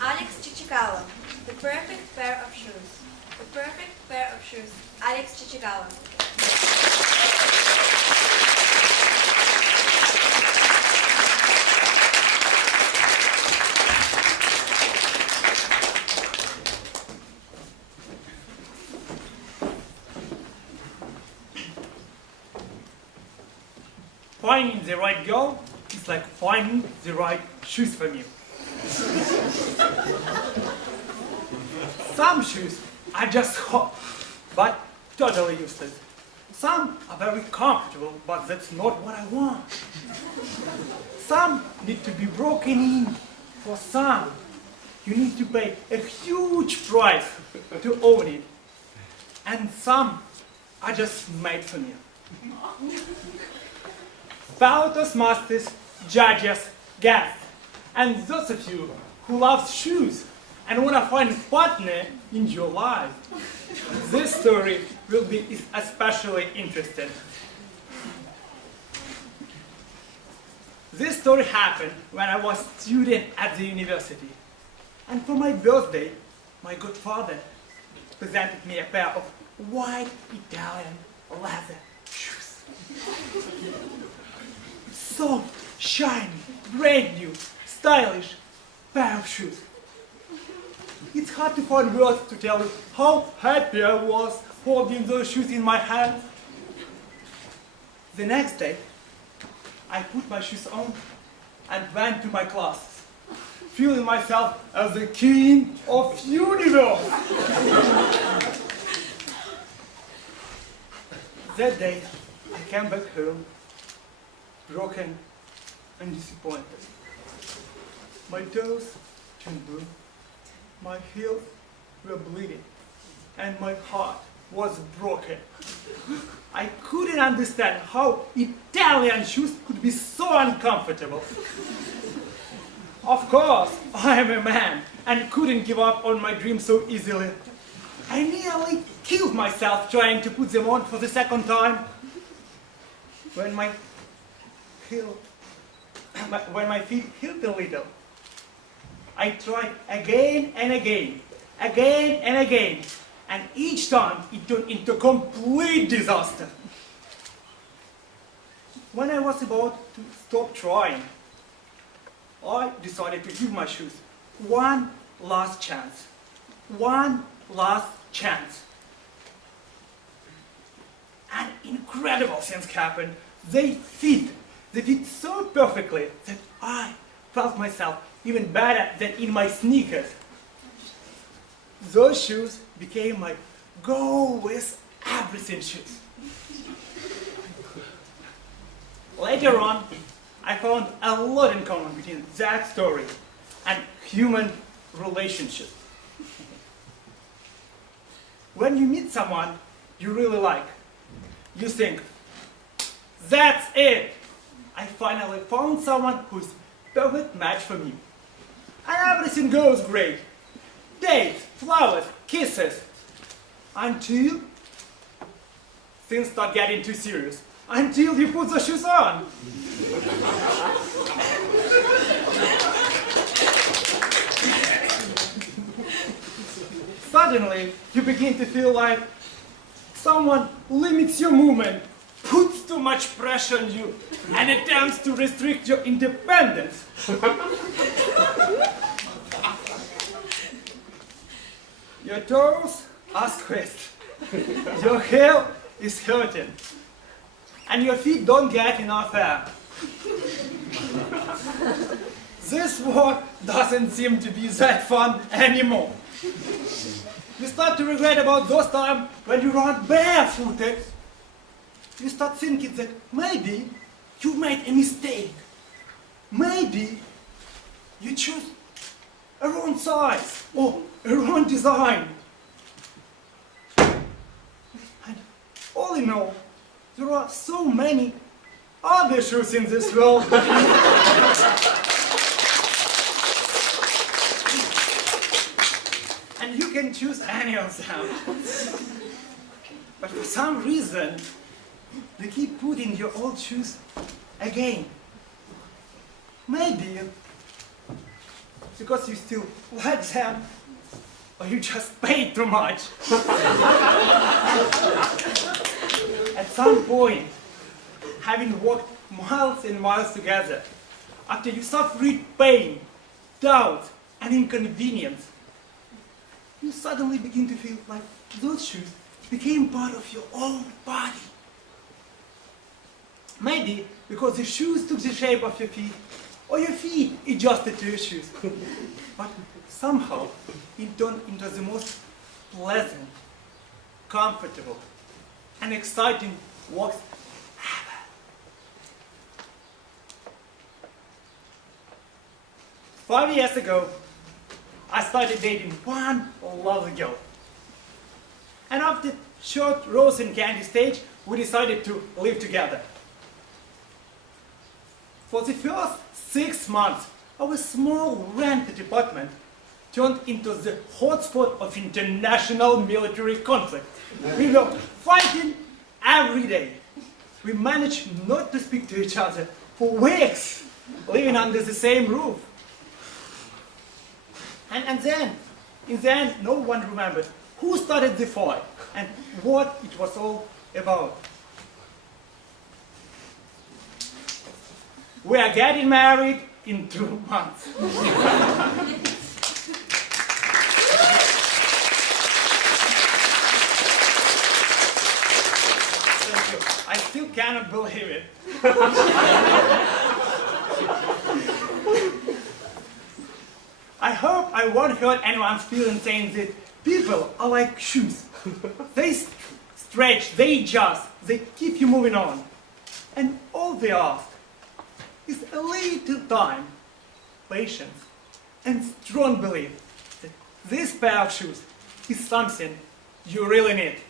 Alex Chichikalo, the perfect pair of shoes. The perfect pair of shoes. Alex Chichikalo. Finding the right girl is like finding the right shoes for me. Some shoes are just hot, but totally useless. Some are very comfortable, but that's not what I want. Some need to be broken in. For some, you need to pay a huge price to own it. And some are just made for me. Fellow Toastmasters, judges, guests, and those of you who love shoes and want to find a partner in your life, this story will be especially interesting. This story happened when I was a student at the university. And for my birthday, my godfather presented me a pair of white Italian leather shoes. Soft, shiny, brand new, stylish pair of shoes. It's hard to find words to tell you how happy I was holding those shoes in my hands. The next day, I put my shoes on and went to my classes, feeling myself as the king of universe. That day, I came back home, broken and disappointed. My toes turned blue, my heels were bleeding, and my heart was broken. I couldn't understand how Italian shoes could be so uncomfortable. Of course, I am a man and couldn't give up on my dream so easily. I nearly killed myself trying to put them on for the second time. When my feet healed a little, I tried again and again, and each time it turned into complete disaster. When I was about to stop trying, I decided to give my shoes one last chance. One last chance. And incredible things happened. They fit so perfectly that I felt myself even better than in my sneakers. Those shoes became my go with everything shoes. Later on, I found a lot in common between that story and human relationships. When you meet someone you really like, you think, that's it! I finally found someone who's perfect match for me. And everything goes great. Dates, flowers, kisses. Until things start getting too serious. Until you put the shoes on. Suddenly, you begin to feel like someone limits your movement, puts too much pressure on you, and attempts to restrict your independence. Your toes are squeezed, your heel is hurting, and your feet don't get enough air. This work doesn't seem to be that fun anymore. You start to regret about those times when you run barefooted. You start thinking that maybe you made a mistake. Maybe you choose a wrong size or a wrong design. And all in all, there are so many other shoes in this world. And you can choose any of them. But for some reason, you keep putting your old shoes again. Maybe because you still like them, or you just paid too much. At some point, having walked miles and miles together, after you suffered pain, doubt, and inconvenience, you suddenly begin to feel like those shoes became part of your own body. Maybe because the shoes took the shape of your feet, or your feet adjusted to your shoes. But somehow, it turned into the most pleasant, comfortable, and exciting walks ever. Five years ago, I started dating one lovely girl. And after short rose and candy stage, we decided to live together. For the first 6 months, our small rented apartment turned into the hotspot of international military conflict. We were fighting every day. We managed not to speak to each other for weeks, living under the same roof. And then, in the end, no one remembered who started the fight and what it was all about. We are getting married in 2 months. Thank you. I still cannot believe it. I hope I won't hurt anyone's feelings saying that people are like shoes. They stretch, they adjust, they keep you moving on. And all they ask is a little time, patience, and strong belief that this pair of shoes is something you really need.